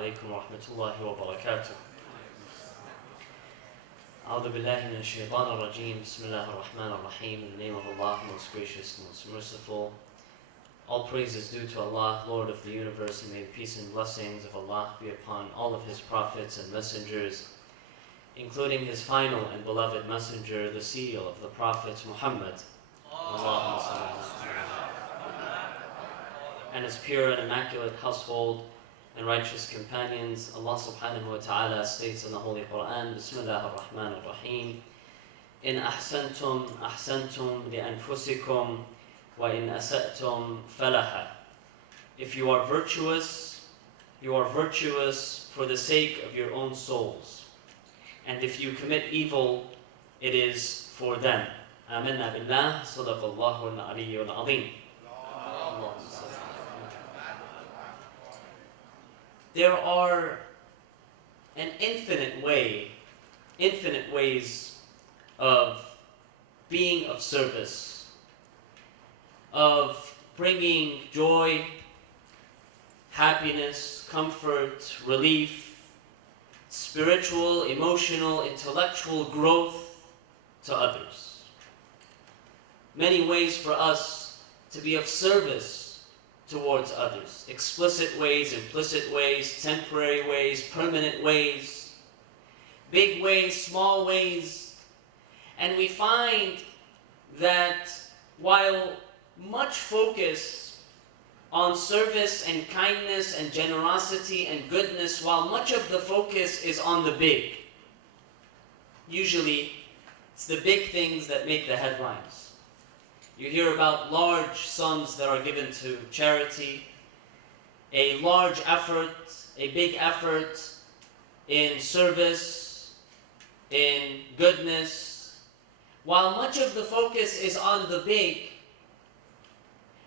عليكم ورحمة الله وبركاته. أعوذ بالله من الشيطان الرجيم. بسم الله الرحمن الرحيم. In the name of Allah, most gracious, most merciful. All praise is due to Allah, Lord of the universe, and may the peace and blessings of Allah be upon all of His prophets and messengers, including His final and beloved messenger, the seal of the Prophet Muhammad, and his pure and immaculate household and righteous companions. Allah subhanahu wa ta'ala states in the Holy Quran, Bismillah ar-Rahman ar-Rahim, In ahsantum ahsantum li anfusikum wa in asa'tum falaha. If you are virtuous for the sake of your own souls. And if you commit evil, it is for them. Amanna billah, sadaqallahu al-aliyyul azim. There are an infinite ways of being of service, of bringing joy, happiness, comfort, relief, spiritual, emotional, intellectual growth to others. Many ways for us to be of service towards others. Explicit ways, implicit ways, temporary ways, permanent ways, big ways, small ways. And we find that while much focus on service and kindness and generosity and goodness, while much of the focus is on the big, usually it's the big things that make the headlines. You hear about large sums that are given to charity, a large effort, a big effort in service, in goodness. While much of the focus is on the big,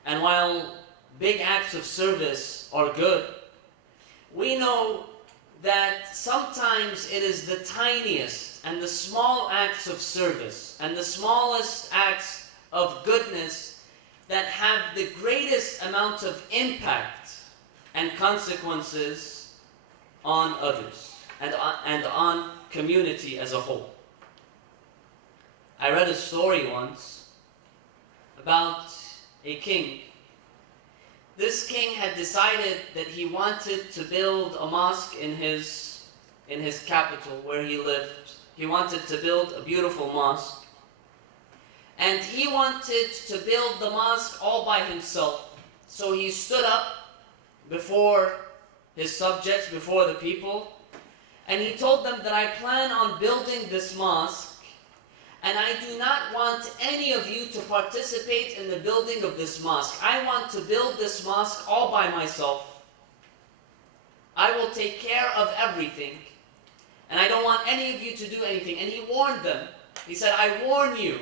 and while big acts of service are good, we know that sometimes it is the tiniest and the small acts of service and the smallest acts of goodness that have the greatest amount of impact and consequences on others and on community as a whole. I read a story once about a king. This king had decided that he wanted to build a mosque in his capital where he lived. He wanted to build a beautiful mosque. And he wanted to build the mosque all by himself. So he stood up before his subjects, before the people, and he told them that I plan on building this mosque, and I do not want any of you to participate in the building of this mosque. I want to build this mosque all by myself. I will take care of everything, and I don't want any of you to do anything. And he warned them. He said, I warn you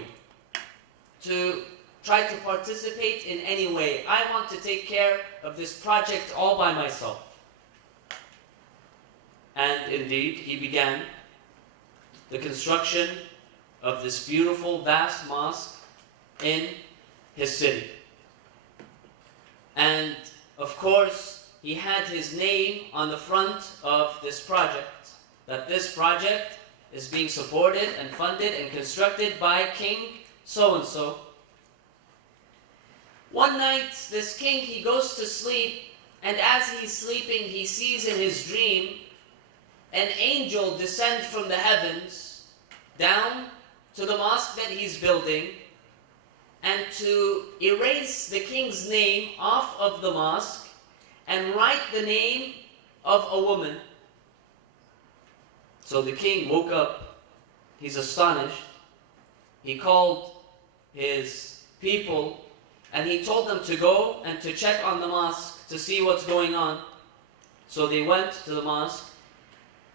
to try to participate in any way. I want to take care of this project all by myself. And indeed, he began the construction of this beautiful, vast mosque in his city. And of course, he had his name on the front of this project, that this project is being supported and funded and constructed by King so-and-so. One night, this king, he goes to sleep, and as he's sleeping, he sees in his dream an angel descend from the heavens down to the mosque that he's building and to erase the king's name off of the mosque and write the name of a woman. So the king woke up, he's astonished. He called his people and he told them to go and to check on the mosque to see what's going on. So they went to the mosque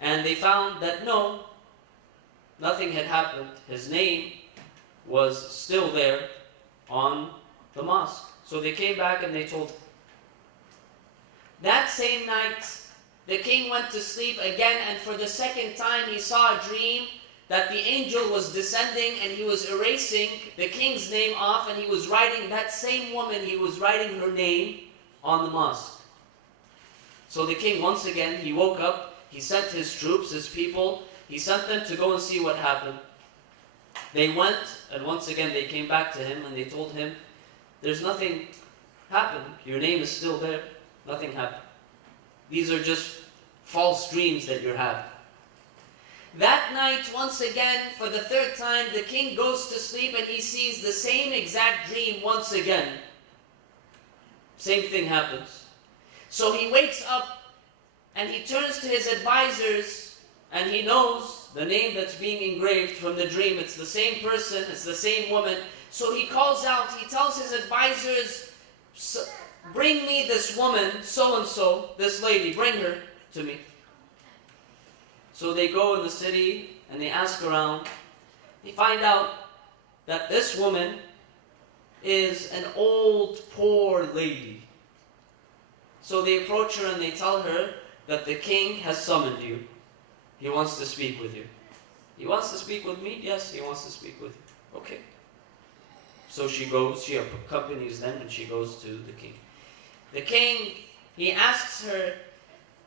and they found that no, nothing had happened. His name was still there on the mosque. So they came back and they told him. That same night, the king went to sleep again, and for the second time he saw a dream that the angel was descending and he was erasing the king's name off, and he was writing that same woman, he was writing her name on the mosque. So the king, once again, he woke up, he sent his troops, his people, he sent them to go and see what happened. They went, and once again they came back to him and they told him, there's nothing happened. Your name is still there. Nothing happened. These are just false dreams that you're having. That night, once again, for the third time, the king goes to sleep and he sees the same exact dream once again. Same thing happens. So he wakes up and he turns to his advisors and he knows the name that's being engraved from the dream. It's the same person, it's the same woman. So he calls out, he tells his advisors, bring me this woman, so-and-so, this lady, bring her to me. So they go in the city and they ask around. They find out that this woman is an old, poor lady. So they approach her and they tell her that the king has summoned you. He wants to speak with you. He wants to speak with me? Yes, he wants to speak with you. Okay. So she goes, she accompanies them and she goes to the king. The king, he asks her,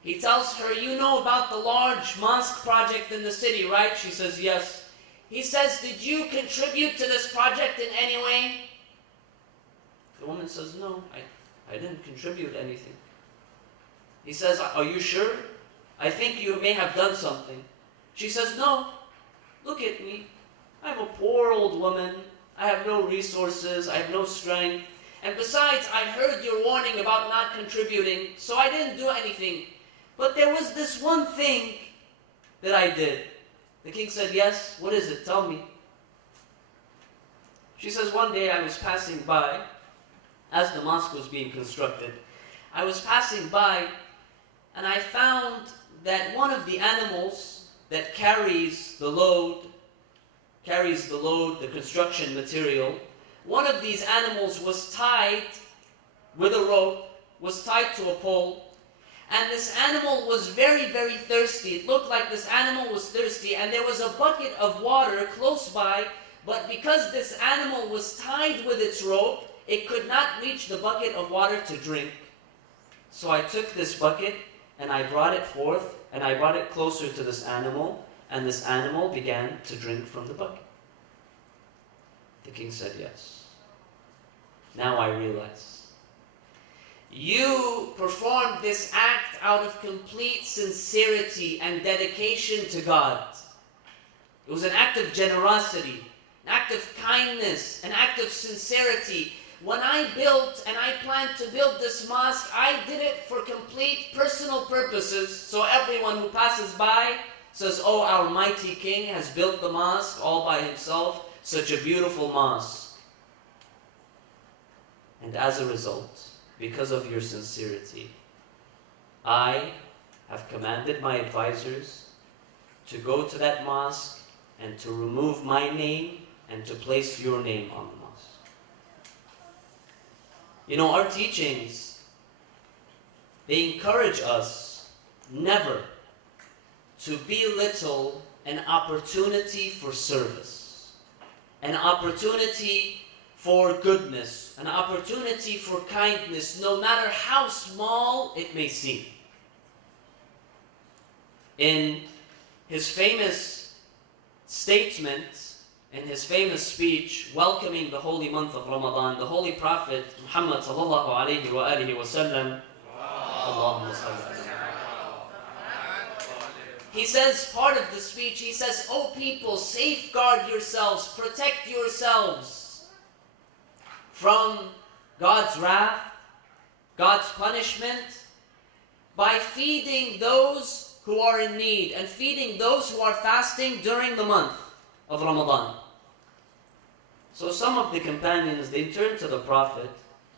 he tells her, you know about the large mosque project in the city, right? She says, yes. He says, did you contribute to this project in any way? The woman says, no, I didn't contribute anything. He says, are you sure? I think you may have done something. She says, no, look at me. I'm a poor old woman. I have no resources. I have no strength. And besides, I heard your warning about not contributing, so I didn't do anything. But there was this one thing that I did. The king said, yes, what is it? Tell me. She says, one day I was passing by, as the mosque was being constructed, I was passing by and I found that one of the animals that carries the load, the construction material, one of these animals was tied with a rope, was tied to a pole, and this animal was very, very thirsty. It looked like this animal was thirsty, and there was a bucket of water close by, but because this animal was tied with its rope, it could not reach the bucket of water to drink. So I took this bucket, and I brought it forth, and I brought it closer to this animal, and this animal began to drink from the bucket. The king said, yes. Now I realize. You performed this act out of complete sincerity and dedication to God. It was an act of generosity, an act of kindness, an act of sincerity. When I built and I planned to build this mosque, I did it for complete personal purposes. So everyone who passes by says, oh, our mighty king has built the mosque all by himself. Such a beautiful mosque. And as a result, because of your sincerity, I have commanded my advisors to go to that mosque and to remove my name and to place your name on the mosque. You know, our teachings, they encourage us never to belittle an opportunity for service, an opportunity for goodness, an opportunity for kindness, no matter how small it may seem. In his famous statement, in his famous speech welcoming the holy month of Ramadan, the Holy Prophet Muhammad sallallahu alayhi wa alihi wa sallam, Allahumma salli. He says, part of the speech, he says, "O people, safeguard yourselves, protect yourselves from God's wrath, God's punishment, by feeding those who are in need and feeding those who are fasting during the month of Ramadan." So some of the companions, they turned to the Prophet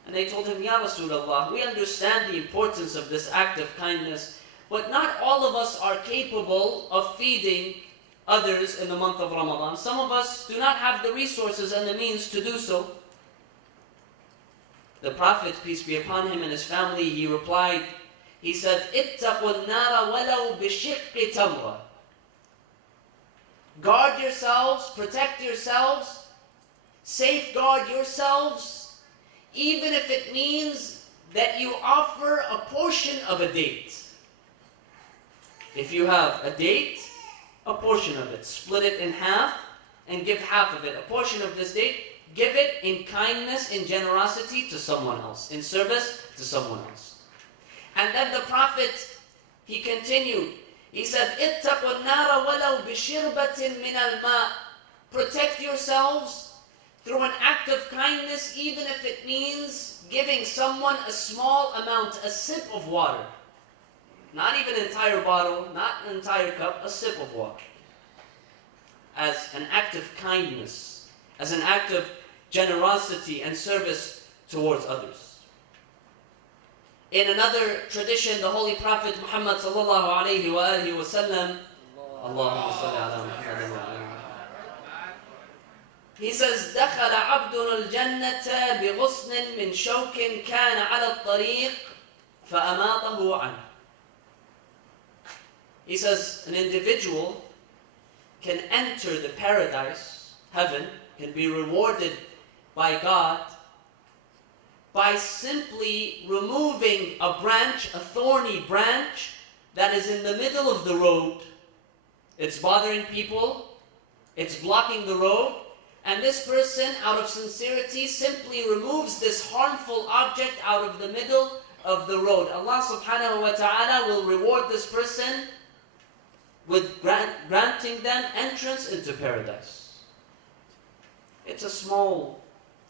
and they told him, "Ya Rasulullah, we understand the importance of this act of kindness, but not all of us are capable of feeding others in the month of Ramadan. Some of us do not have the resources and the means to do so." The Prophet, peace be upon him, and his family, he replied, he said, "Ittaqu an-nara walau bishiqqi tamra." Guard yourselves, protect yourselves, safeguard yourselves, even if it means that you offer a portion of a date. If you have a date, a portion of it, split it in half and give half of it. A portion of this date, give it in kindness, in generosity to someone else, in service to someone else. And then the Prophet, he continued. He said, اتقوا النار ولو بشربة من الماء. Protect yourselves through an act of kindness, even if it means giving someone a small amount, a sip of water. Not even an entire bottle, not an entire cup, a sip of water. As an act of kindness, as an act of generosity and service towards others. In another tradition, the Holy Prophet Muhammad sallallahu alayhi wa alihi wa sallam, Allahumma salli ala Muhammad wa ala he says, دخل عبد الجنة بغصن من شوك كان على الطريق فأماطه عنه. He says, an individual can enter the paradise, heaven, can be rewarded by God by simply removing a branch, a thorny branch that is in the middle of the road. It's bothering people, it's blocking the road, and this person, out of sincerity, simply removes this harmful object out of the middle of the road. Allah subhanahu wa ta'ala will reward this person with granting them entrance into paradise. It's a small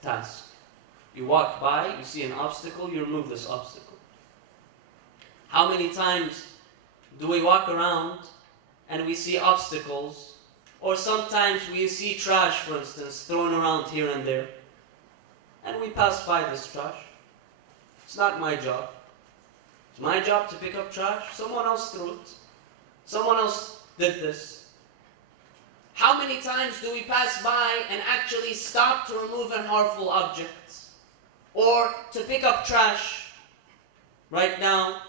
task. You walk by, you see an obstacle, you remove this obstacle. How many times do we walk around and we see obstacles, or sometimes we see trash, for instance, thrown around here and there, and we pass by this trash? It's not my job. It's my job to pick up trash. Someone else threw it. Someone else did this. How many times do we pass by and actually stop to remove an harmful object? Or to pick up trash? Right now,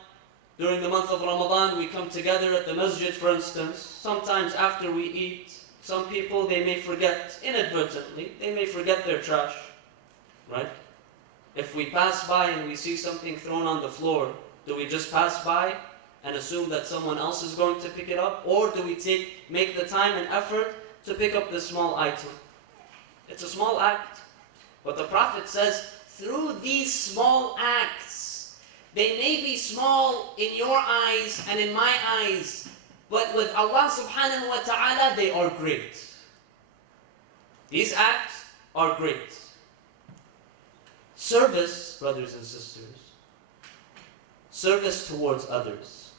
during the month of Ramadan, we come together at the masjid, for instance. Sometimes after we eat, some people, they may forget, inadvertently, they may forget their trash. Right? If we pass by and we see something thrown on the floor, do we just pass by and assume that someone else is going to pick it up? Or do we make the time and effort to pick up this small item? It's a small act. But the Prophet says, through these small acts, they may be small in your eyes and in my eyes, but with Allah subhanahu wa ta'ala, they are great. These acts are great. Service, brothers and sisters, service towards others,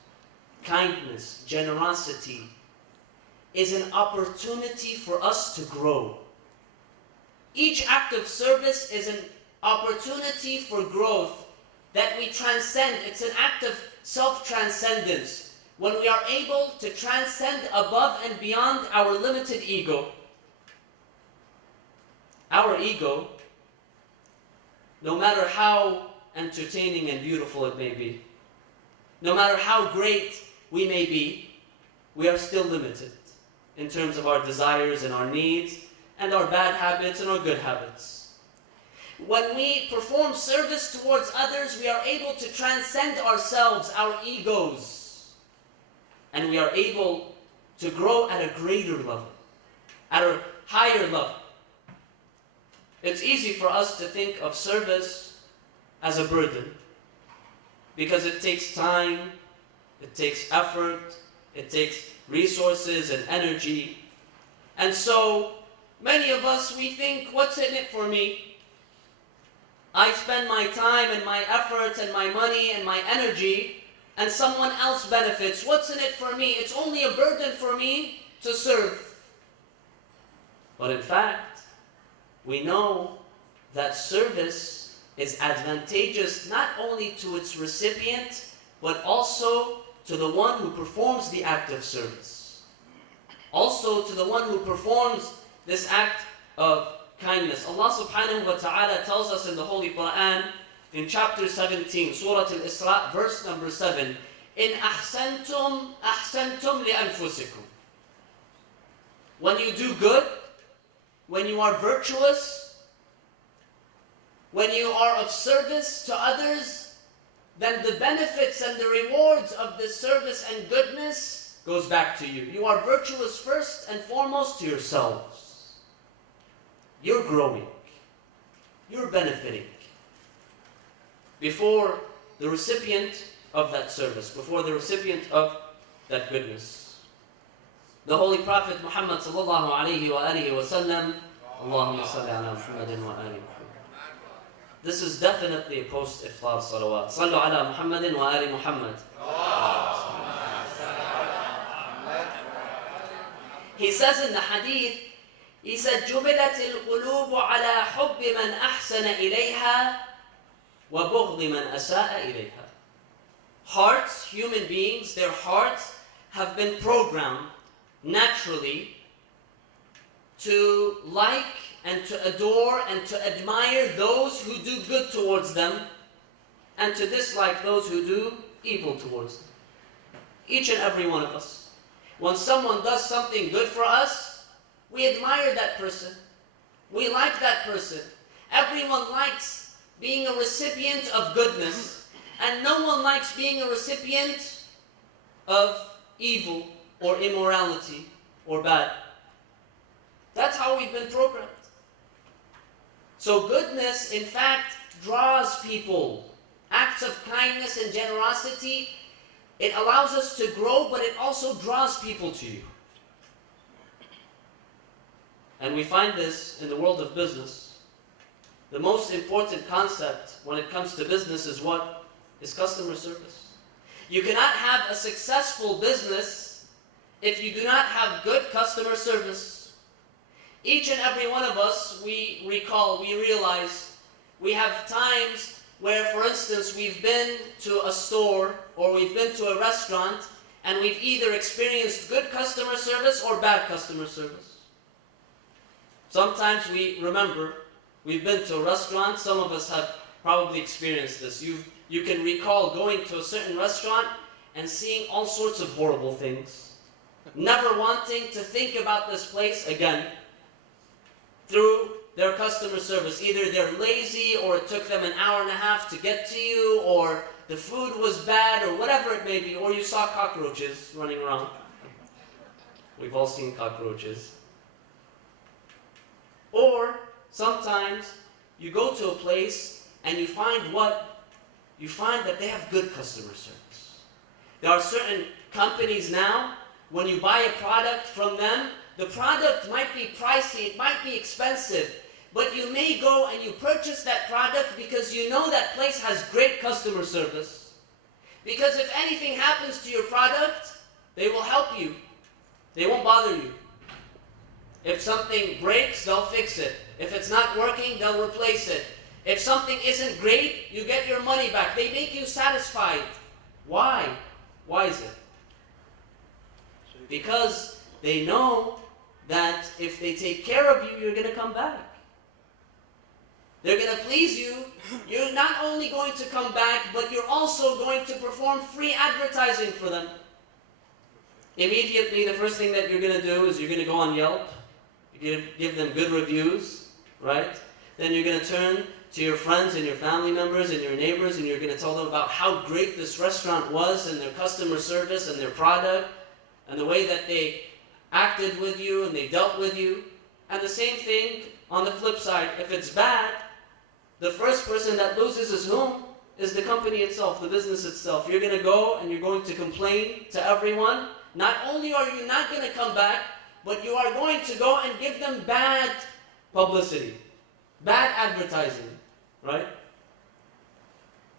kindness, generosity, is an opportunity for us to grow. Each act of service is an opportunity for growth that we transcend. It's an act of self-transcendence. When we are able to transcend above and beyond our limited ego. Our ego, no matter how entertaining and beautiful it may be, no matter how great we may be, we are still limited in terms of our desires and our needs and our bad habits and our good habits. When we perform service towards others, we are able to transcend ourselves, our egos, and we are able to grow at a greater level, at a higher level. It's easy for us to think of service as a burden because it takes time, it takes effort, it takes resources and energy. And so many of us, we think, what's in it for me? I spend my time and my effort and my money and my energy, and someone else benefits. What's in it for me? It's only a burden for me to serve. But in fact, we know that service is advantageous not only to its recipient, but also to the one who performs the act of service. Also to the one who performs this act of kindness. Allah subhanahu wa ta'ala tells us in the Holy Quran, in chapter 17, Surah Al-Isra, verse number 7, إِنْ أَحْسَنْتُمْ أَحْسَنْتُمْ لِأَنفُسِكُمْ. When you do good, when you are virtuous, when you are of service to others, then the benefits and the rewards of this service and goodness goes back to you. You are virtuous first and foremost to yourselves. You're growing. You're benefiting before the recipient of that service, before the recipient of that goodness. The Holy Prophet Muhammad sallallahu alayhi wa alihi wa sallam, Allahumma salli ala Muhammadin wa ali Muhammad. This is definitely a post-iftar salawat. Sallu ala Muhammadin wa ali Muhammad. He says in the hadith, he said, جُبِلَتِ الْقُلُوبُ عَلَى حُبِّ مَنْ أَحْسَنَ إِلَيْهَا وَبُغْضِ مَنْ أَسَاءَ إِلَيْهَا. Hearts, human beings, their hearts have been programmed naturally to like and to adore and to admire those who do good towards them and to dislike those who do evil towards them. Each and every one of us. When someone does something good for us, we admire that person. We like that person. Everyone likes being a recipient of goodness, and no one likes being a recipient of evil or immorality or bad. That's how we've been programmed. So goodness, in fact, draws people. Acts of kindness and generosity, it allows us to grow, but it also draws people to you. And we find this in the world of business. The most important concept when it comes to business is what? Is customer service. You cannot have a successful business if you do not have good customer service. Each and every one of us, we realize, we have times where, for instance, we've been to a store or we've been to a restaurant and we've either experienced good customer service or bad customer service. Sometimes we remember, we've been to a restaurant, some of us have probably experienced this. You can recall going to a certain restaurant and seeing all sorts of horrible things, never wanting to think about this place again through their customer service. Either they're lazy, or it took them an hour and a half to get to you, or the food was bad, or whatever it may be, or you saw cockroaches running around. We've all seen cockroaches. Or sometimes you go to a place and you find what? You find that they have good customer service. There are certain companies now, when you buy a product from them, the product might be pricey, it might be expensive, but you may go and you purchase that product because you know that place has great customer service. Because if anything happens to your product, they will help you. They won't bother you. If something breaks, they'll fix it. If it's not working, they'll replace it. If something isn't great, you get your money back. They make you satisfied. Why? Why is it? Because they know that if they take care of you, you're going to come back. They're going to please you. You're not only going to come back, but you're also going to perform free advertising for them. Immediately, the first thing that you're going to do is you're going to go on Yelp. You're going to give them good reviews, right? Then you're going to turn to your friends and your family members and your neighbors, and you're going to tell them about how great this restaurant was and their customer service and their product and the way that they acted with you and they dealt with you. And the same thing on the flip side. If it's bad, the first person that loses is whom? Is the company itself, the business itself. You're going to go and you're going to complain to everyone. Not only are you not going to come back, but you are going to go and give them bad publicity, bad advertising, right?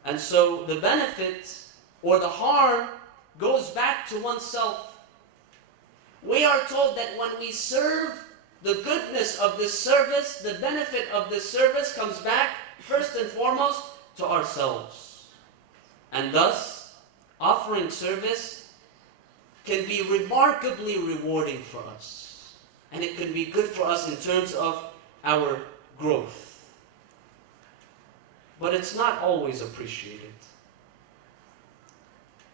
And so the benefit or the harm goes back to oneself. We are told that when we serve, the goodness of this service, the benefit of this service comes back first and foremost to ourselves. And thus, offering service can be remarkably rewarding for us. And it can be good for us in terms of our growth. But it's not always appreciated.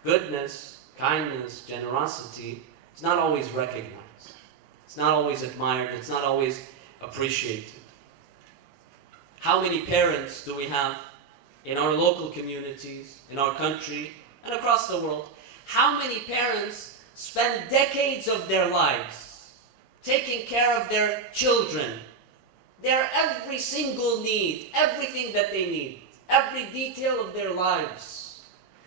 Goodness, kindness, generosity, it's not always recognized. It's not always admired. It's not always appreciated. How many parents do we have in our local communities, in our country, and across the world. How many parents spend decades of their lives taking care of their children, their every single need, everything that they need, every detail of their lives.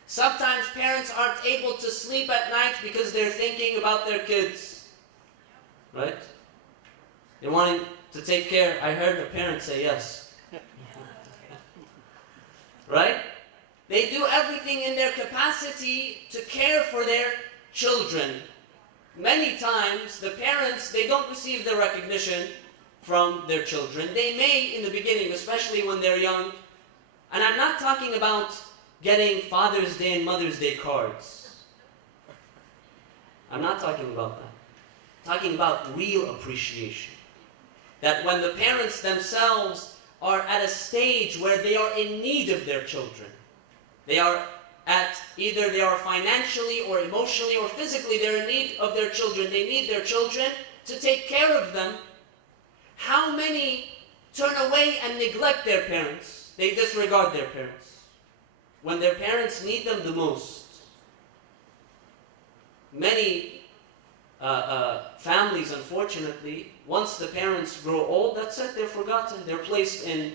Sometimes parents aren't able to sleep at night because they're thinking about their kids, right? They're wanting to take care. I heard a parent say yes. Right? They do everything in their capacity to care for their children. Many times, the parents, they don't receive the recognition from their children. They may in the beginning, especially when they're young. And I'm not talking about getting Father's Day and Mother's Day cards. I'm not talking about that. I'm talking about real appreciation. That when the parents themselves are at a stage where they are in need of their children, they are at either they are financially or emotionally or physically, they're in need of their children. They need their children to take care of them. How many turn away and neglect their parents? They disregard their parents when their parents need them the most. Many families, unfortunately, once the parents grow old, that's it, they're forgotten. They're placed in,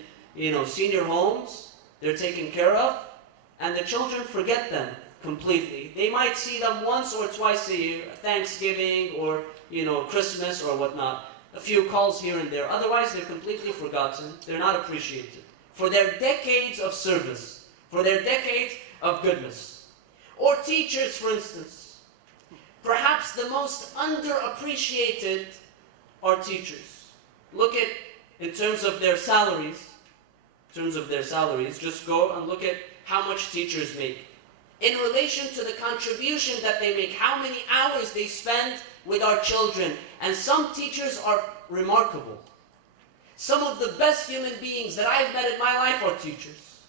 senior homes, they're taken care of, and the children forget them completely. They might see them once or twice a year, Thanksgiving or, Christmas or whatnot. A few calls here and there. Otherwise, they're completely forgotten. They're not appreciated for their decades of service, for their decades of goodness. Or teachers, for instance. Perhaps the most underappreciated are teachers. Look at, in terms of their salaries, just go and look at how much teachers make. In relation to the contribution that they make, how many hours they spend with our children. And some teachers are remarkable. Some of the best human beings that I've met in my life are teachers.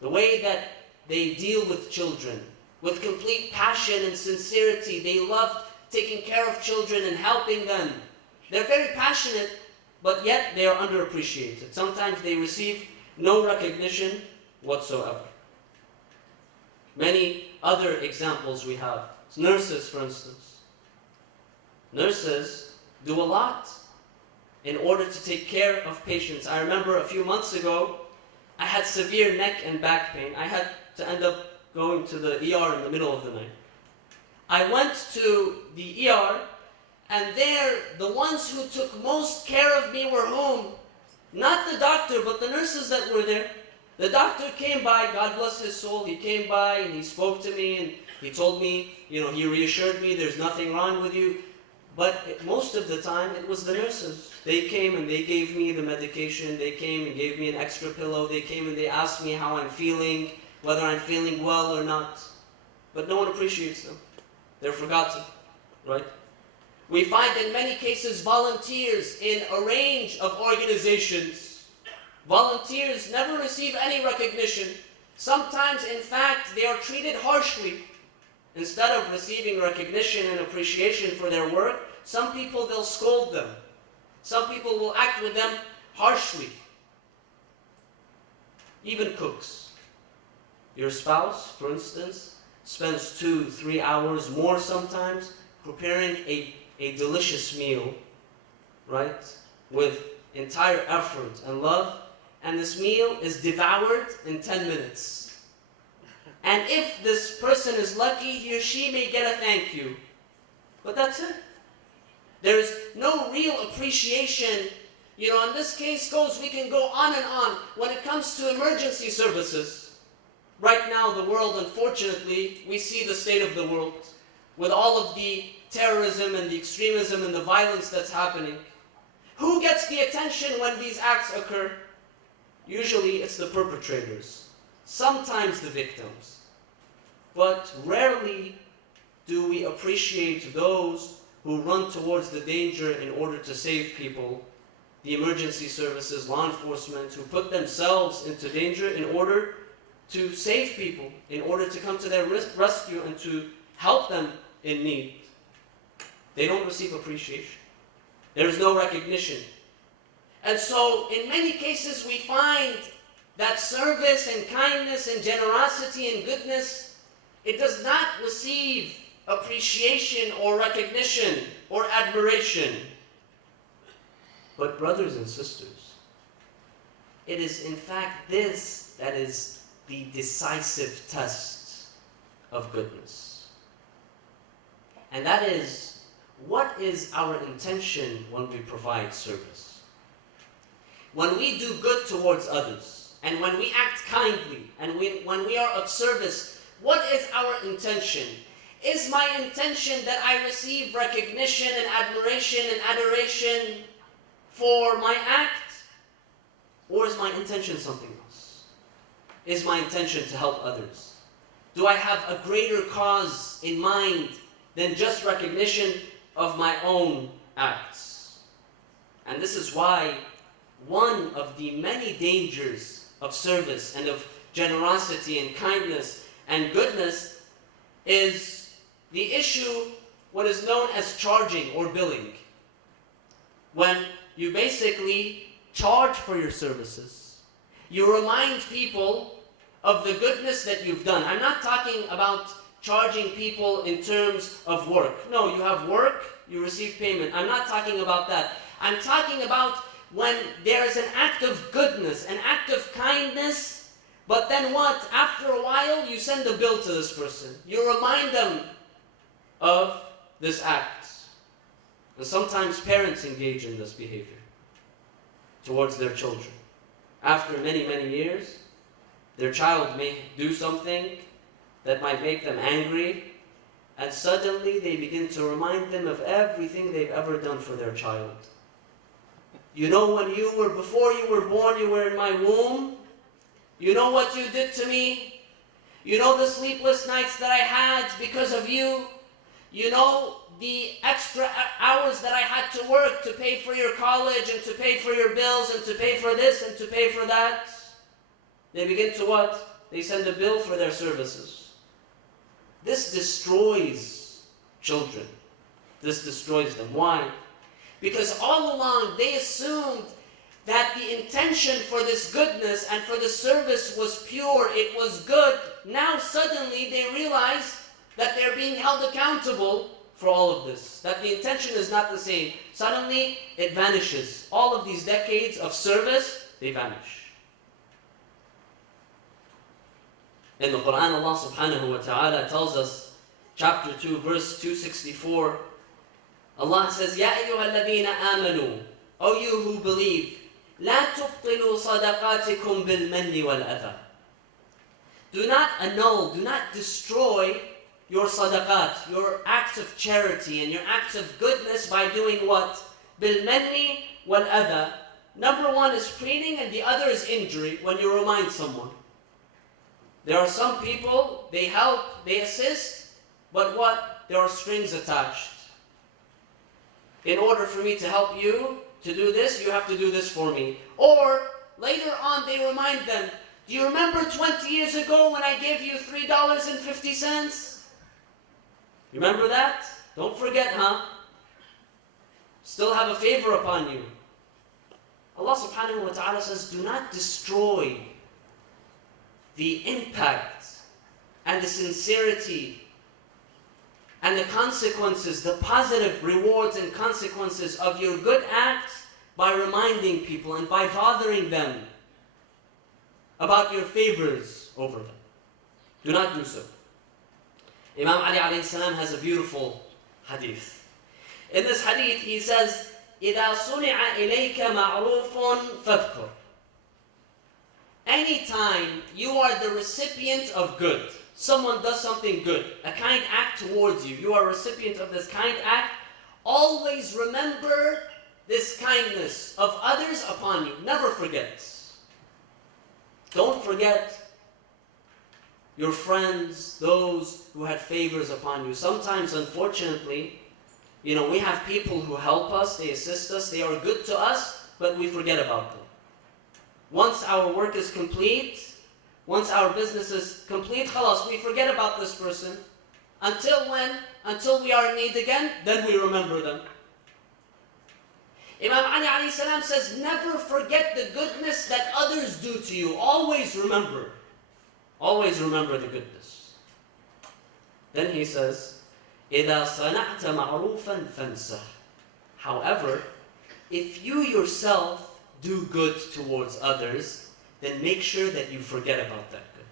The way that they deal with children, with complete passion and sincerity. They love taking care of children and helping them. They're very passionate, but yet they are underappreciated. Sometimes they receive no recognition whatsoever. Many other examples we have. Nurses, for instance. Nurses do a lot in order to take care of patients. I remember a few months ago, I had severe neck and back pain. I had to end up going to the ER in the middle of the night. I went to the ER, and there, the ones who took most care of me were whom? Not the doctor, but the nurses that were there. The doctor came by, God bless his soul, he came by and he spoke to me and he told me, he reassured me there's nothing wrong with you. But most of the time, it was the nurses. They came and they gave me the medication. They came and gave me an extra pillow. They came and they asked me how I'm feeling, whether I'm feeling well or not. But no one appreciates them. They're forgotten, right? We find in many cases volunteers in a range of organizations. Volunteers never receive any recognition. Sometimes, in fact, they are treated harshly. Instead of receiving recognition and appreciation for their work, some people, they'll scold them. Some people will act with them harshly. Even cooks. Your spouse, for instance, spends 2-3 hours more sometimes preparing a delicious meal, right? With entire effort and love, and this meal is devoured in 10 minutes. And if this person is lucky, he or she may get a thank you. But that's it. There's no real appreciation. In this case goes, we can go on and on. When it comes to emergency services, right now the world, unfortunately, we see the state of the world with all of the terrorism and the extremism and the violence that's happening. Who gets the attention when these acts occur? Usually it's the perpetrators, sometimes the victims. But rarely do we appreciate those who run towards the danger in order to save people, the emergency services, law enforcement, who put themselves into danger in order to save people, in order to come to their rescue and to help them in need. They don't receive appreciation. There is no recognition. And so, in many cases, we find that service and kindness and generosity and goodness, it does not receive appreciation or recognition or admiration. But brothers and sisters, it is in fact this that is the decisive test of goodness. And that is, what is our intention when we provide service? When we do good towards others, and when we act kindly, and when we are of service, what is our intention? Is my intention that I receive recognition and admiration and adoration for my act? Or is my intention something else? Is my intention to help others? Do I have a greater cause in mind than just recognition of my own acts? And this is why one of the many dangers of service and of generosity and kindness and goodness is the issue, what is known as charging or billing. When you basically charge for your services, you remind people of the goodness that you've done. I'm not talking about charging people in terms of work. No, you have work, you receive payment. I'm not talking about that. I'm talking about when there is an act of goodness, an act of kindness, but then what? After a while, you send a bill to this person. You remind them of this act. And sometimes parents engage in this behavior towards their children. After many, many years, their child may do something that might make them angry, and suddenly they begin to remind them of everything they've ever done for their child. You know, before you were born, you were in my womb. You know what you did to me. You know the sleepless nights that I had because of you. You know the extra hours that I had to work to pay for your college and to pay for your bills and to pay for this and to pay for that. They begin to what? They send a bill for their services. This destroys children. This destroys them. Why? Because all along they assumed that the intention for this goodness and for the service was pure, it was good. Now suddenly they realize that they're being held accountable for all of this. That the intention is not the same. Suddenly it vanishes. All of these decades of service, they vanish. In the Quran, Allah subhanahu wa ta'ala tells us, chapter 2, verse 264, Allah says, Ya ayyuhalladhina amanu, O you who believe, La tubtilu sadaqatikum bil manni wal adha. Do not annul, do not destroy your sadaqat, your acts of charity and your acts of goodness by doing what? Bil manni wal adha. Number one is pleading and the other is injury when you remind someone. There are some people, they help, they assist, but what? There are strings attached. In order for me to help you to do this, you have to do this for me. Or later on they remind them, do you remember 20 years ago when I gave you $3.50? Remember that? Don't forget, huh? Still have a favor upon you. Allah subhanahu wa ta'ala says, do not destroy the impact and the sincerity and the consequences, the positive rewards and consequences of your good acts by reminding people and by bothering them about your favors over them. Do not do so. Imam Ali alayhi salam has a beautiful hadith. In this hadith he says, إِذَا صُنِعَ إِلَيْكَ مَعْرُوفٌ فَاذْكُرْ. Anytime you are the recipient of good, someone does something good, a kind act towards you, you are a recipient of this kind act, always remember this kindness of others upon you. Never forget. Don't forget your friends, those who had favors upon you. Sometimes, unfortunately, we have people who help us, they assist us, they are good to us, but we forget about them. Once our work is complete, once our business is complete, khalas, we forget about this person. Until when? Until we are in need again, then we remember them. Imam Ali alayhi salam says, never forget the goodness that others do to you. Always remember. Always remember the goodness. Then he says, إِذَا صَنَعْتَ مَعْرُوفًا فَانْسَهُ. However, if you yourself do good towards others, then make sure that you forget about that good.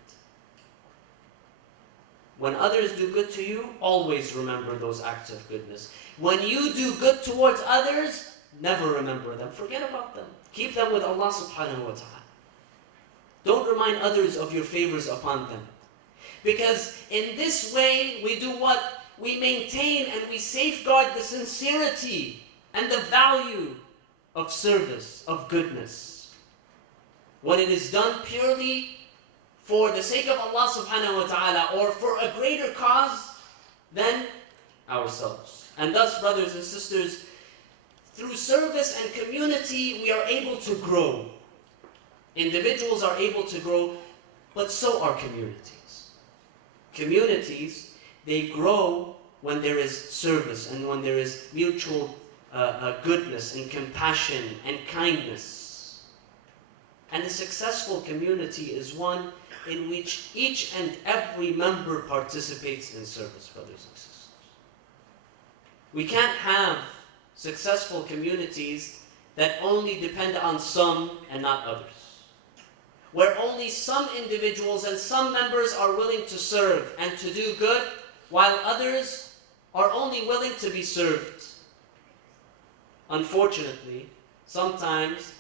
When others do good to you, always remember those acts of goodness. When you do good towards others, never remember them. Forget about them. Keep them with Allah subhanahu wa ta'ala. Don't remind others of your favors upon them. Because in this way, we do what? We maintain and we safeguard the sincerity and the value of service, of goodness. When it is done purely for the sake of Allah subhanahu wa ta'ala or for a greater cause than ourselves. And thus, brothers and sisters, through service and community, we are able to grow. Individuals are able to grow, but so are communities. Communities, they grow when there is service and when there is mutual goodness and compassion and kindness. And a successful community is one in which each and every member participates in service, brothers and sisters. We can't have successful communities that only depend on some and not others, where only some individuals and some members are willing to serve and to do good, while others are only willing to be served. Unfortunately, sometimes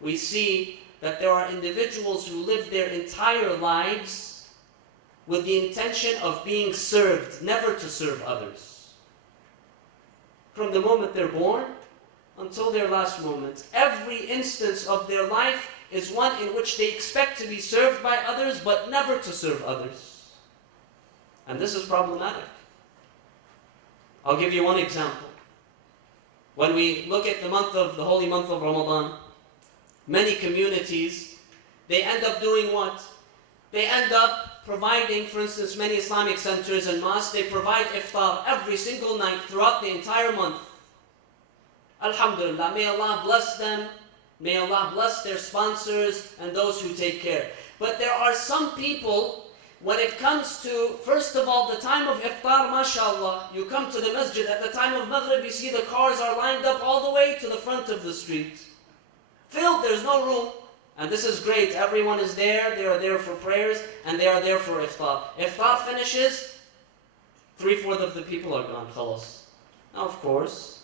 we see that there are individuals who live their entire lives with the intention of being served, never to serve others. From the moment they're born until their last moment, every instance of their life is one in which they expect to be served by others, but never to serve others. And this is problematic. I'll give you one example. When we look at the holy month of Ramadan, many communities, they end up doing what? They end up providing, for instance, many Islamic centers and mosques, they provide iftar every single night throughout the entire month. Alhamdulillah, may Allah bless them, may Allah bless their sponsors and those who take care. But there are some people, when it comes to, first of all, the time of iftar, mashallah, you come to the masjid at the time of Maghrib, you see the cars are lined up all the way to the front of the street. Filled, there's no room. And this is great, everyone is there, they are there for prayers, and they are there for iftar. Iftar finishes, 3/4 of the people are gone, khalas. Now of course,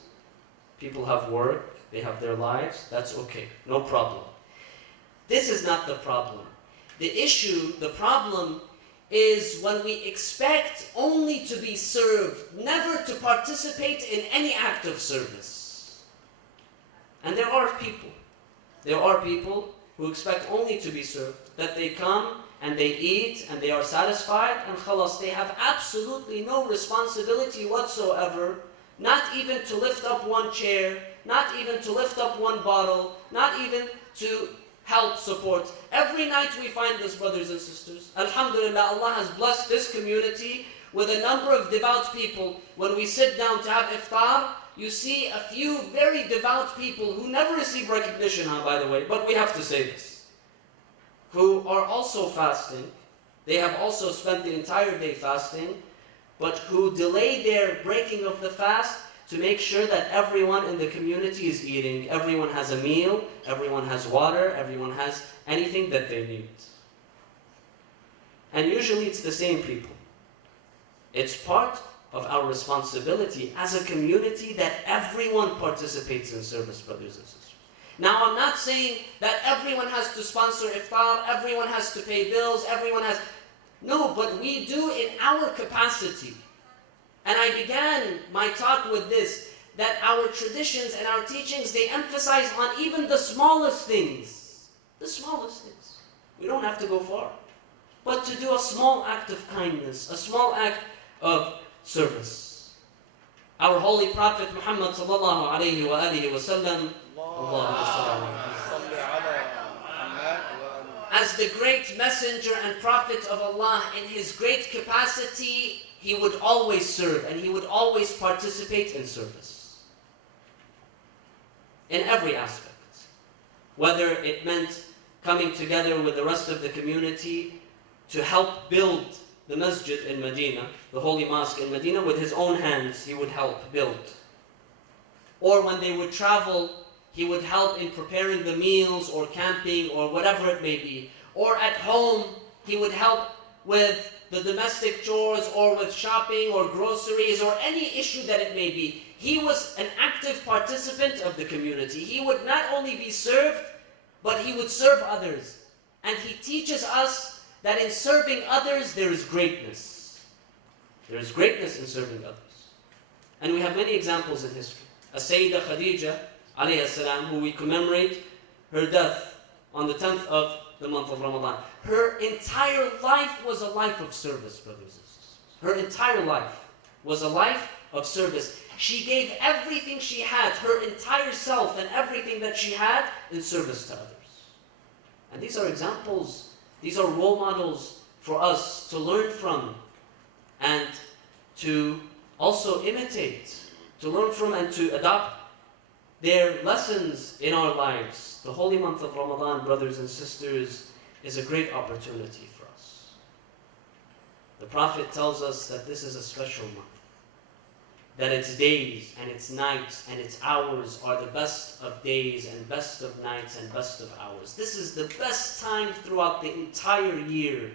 people have work, they have their lives, that's okay, no problem. This is not the problem. The problem is when we expect only to be served, never to participate in any act of service. And there are people who expect only to be served, that they come and they eat and they are satisfied and khalas, they have absolutely no responsibility whatsoever, not even to lift up one chair, not even to lift up one bottle, not even to help support. Every night we find this, brothers and sisters. Alhamdulillah, Allah has blessed this community with a number of devout people. When we sit down to have iftar, you see a few very devout people who never receive recognition, by the way, but we have to say this, who are also fasting. They have also spent the entire day fasting, but who delay their breaking of the fast to make sure that everyone in the community is eating. Everyone has a meal, everyone has water, everyone has anything that they need. And usually it's the same people. It's part of our responsibility as a community that everyone participates in service, brothers and sisters. Now I'm not saying that everyone has to sponsor iftar, everyone has to pay bills, no, but we do in our capacity. And I began my talk with this, that our traditions and our teachings, they emphasize on even the smallest things. The smallest things. We don't have to go far. But to do a small act of kindness, a small act of service. Our holy Prophet Muhammad sallallahu alayhi wa alihi wa sallam, as the great messenger and prophet of Allah, in his great capacity, he would always serve and he would always participate in service. in every aspect. Whether it meant coming together with the rest of the community to help build the masjid in Medina, the holy mosque in Medina, with his own hands he would help build. Or when they would travel, he would help in preparing the meals or camping or whatever it may be. Or at home, he would help with the domestic chores or with shopping or groceries or any issue that it may be. He was an active participant of the community. He would not only be served, but he would serve others. And he teaches us that in serving others, there is greatness. There is greatness in serving others. And we have many examples in history. As-Sayyida Khadija, alayhi salam, who we commemorate her death on the 10th of the month of Ramadan. Her entire life was a life of service, brothers and sisters. Her entire life was a life of service. She gave everything she had, her entire self and everything that she had, in service to others. And these are examples, these are role models for us to learn from and to also imitate, to learn from and to adopt their lessons in our lives. The holy month of Ramadan, brothers and sisters, is a great opportunity for us. The Prophet tells us that this is a special month, that its days and its nights and its hours are the best of days and best of nights and best of hours. This is the best time throughout the entire year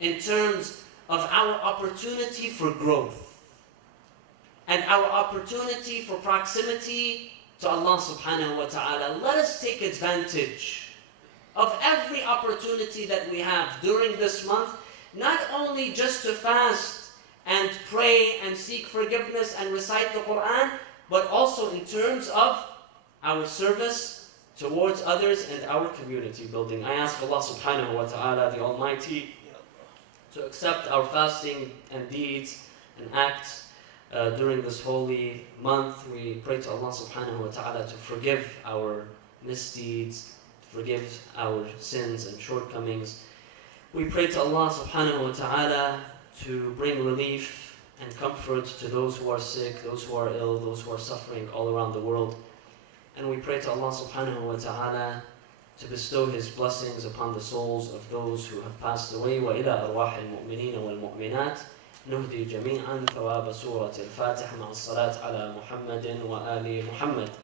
in terms of our opportunity for growth and our opportunity for proximity to Allah subhanahu wa ta'ala. Let us take advantage of every opportunity that we have during this month, not only just to fast and pray and seek forgiveness and recite the Quran, but also in terms of our service towards others and our community building. I ask Allah subhanahu wa ta'ala, the Almighty, to accept our fasting and deeds and acts during this holy month. We pray to Allah subhanahu wa ta'ala to forgive our misdeeds, to forgive our sins and shortcomings. We pray to Allah subhanahu wa ta'ala to bring relief and comfort to those who are sick, those who are ill, those who are suffering all around the world. And we pray to Allah subhanahu wa ta'ala to bestow His blessings upon the souls of those who have passed away. وَإِلَىٰ أَرْوَاحِ الْمُؤْمِنِينَ وَالْمُؤْمِنَاتِ نهدي جميعا ثواب سورة الفاتحة مع الصلاة على محمد وآل محمد.